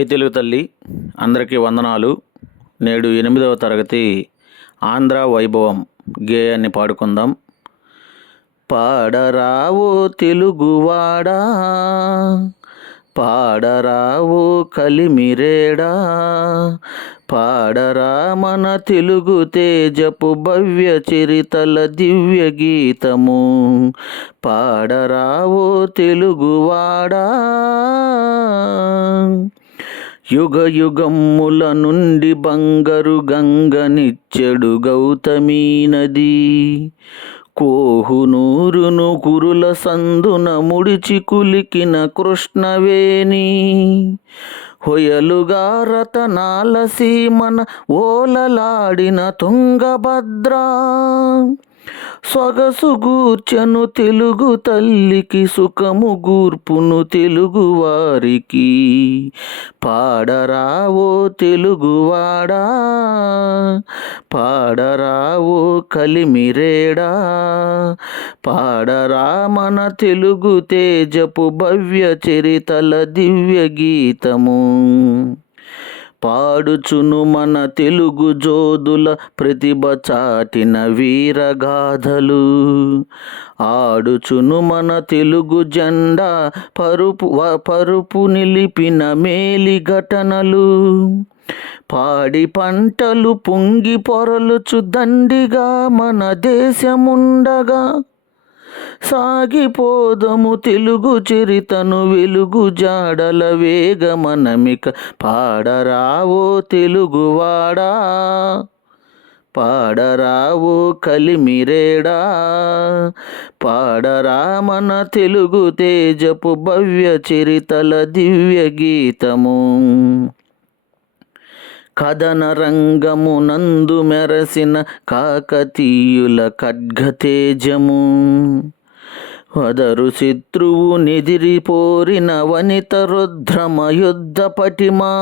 హే తెలుగు తల్లి అందరికీ వందనాలు. నేడు ఎనిమిదవ తరగతి ఆంధ్ర వైభవం గేయాన్ని పాడుకుందాం. పాడరావో తెలుగువాడా పాడరావో కలిమిరేడా పాడరా మన తెలుగు తేజపు భవ్య చరితల దివ్య గీతము. పాడరావో తెలుగువాడా యుగయుగమ్ముల నుండి బంగరు గంగనిచ్చెడు గౌతమీ నది కోహునూరును కురుల సందున ముడిచి కులికిన కృష్ణవేణి. హొయలుగా రతనాల సీమన ఓలలాడిన తుంగభద్ర. సొగసు గూర్చెను తెలుగు తల్లికి సుఖము గూర్పును తెలుగు వారికి. పాడరావో తెలుగువాడా పాడరావో కలిమిరేడా. పాడరా మన తెలుగు తేజపు భవ్య చరితల దివ్య గీతము. పాడుచును మన తెలుగు జోదుల ప్రతిభ చాటిన వీరగాథలు. ఆడుచును మన తెలుగు జెండా పరుపు వ- పరుపు నిలిపిన మేలి ఘటనలు. పాడి పంటలు పొంగి పొరలుచు దండిగా మన దేశముండగా సాగిపోదము తెలుగు చరితను వెలుగు జాడల వేగమనమిక పాడరావో తెలుగువాడా? పాడరావో కలిమిరేడా? పాడరా మన తెలుగు తేజపు భవ్య చరితల దివ్య గీతము. కథన రంగము నందు మెరసిన కాకతీయుల ఖడ్గతేజము. వదరు శత్రువు నిదిరిపోరిన వనిత రుద్రమయుద్ధ పటిమా.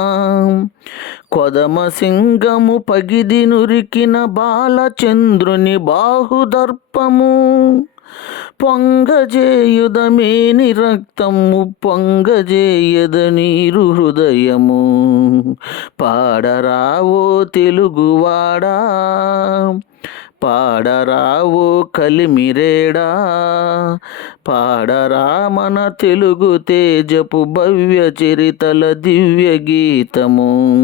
కొదమ సింగము పగిది నురికిన బాలచంద్రుని బాహుదర్పము. పొంగజేయుదమేని రక్తము పొంగజేయద నీరు హృదయము. పాడరావో తెలుగువాడా. పాడరావు కలిమిరేడా. పాడరా మన తెలుగు తేజపు భవ్య చరితల దివ్య గీతము.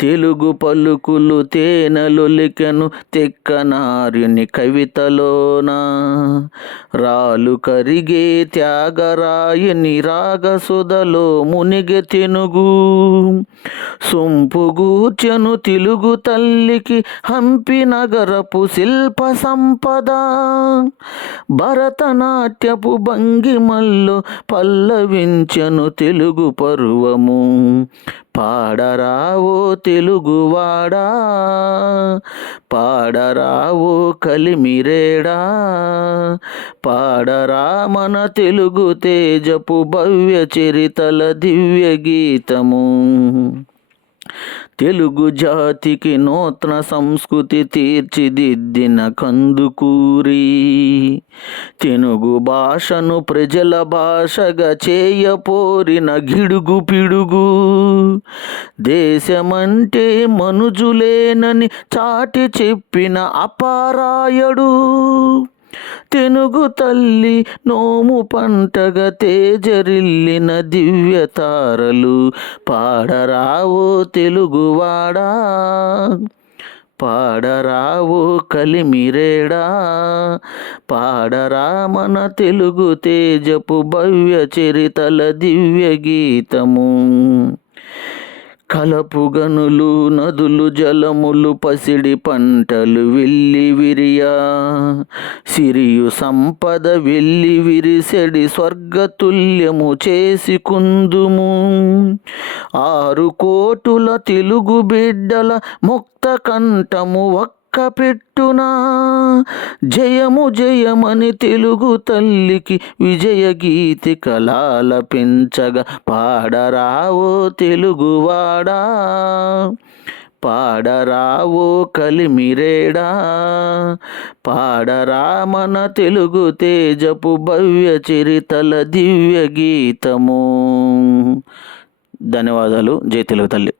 తెలుగు పలుకులు తేనెలొలికెను తెక్కనార్యుని కవితలోన. రాలు కరిగే త్యాగరాయుని రాగసుధలో మునిగె తెనుగు. సొంపుగూర్చెను తెలుగు తల్లికి హంపి నగరపు శిల్ప సంపద. భరతనాట్యపు భంగిమల్లో పల్లవించెను తెలుగు పర్వము. పాడరావో తెలుగువాడా? పాడరావో కలిమిరేడా? పాడరా మన తెలుగు తేజపు భవ్య చరితల దివ్య గీతము. తెలుగు జాతికి నూతన సంస్కృతి తీర్చిదిద్దిన కందుకూరి. తెలుగు భాషను ప్రజల భాషగా చేయపోరిన గిడుగు పిడుగు దేశమంటే మనుజులేనని చాటి చెప్పిన అపారాయడు. తెనుగు తల్లి నోము పంటగా తేజరిల్లిన దివ్య తారలు పాడరావో తెలుగువాడా? పాడరావో కలిమిరేడా? పాడరా మన తెలుగు తేజపు భవ్య చరితల దివ్య గీతము. కలపుగనులు నదులు జలములు పసిడి పంటలు వెళ్ళి విరియా. సిరియు సంపద వెళ్ళి విరిసెడి స్వర్గతుల్యము చేసి కుందుము ఆరు కోటుల తెలుగు బిడ్డల ముక్త కంఠము ఒక్క పెట్టునా జయము జయమని తెలుగు తల్లికి విజయ గీతి కళాల పెంచగా పాడరావో తెలుగువాడా? పాడరావో కలిమిరేడా? పాడరా మన తెలుగు తేజపు భవ్య చరితల దివ్య గీతము. ధన్యవాదాలు. జై తెలుగు తల్లి.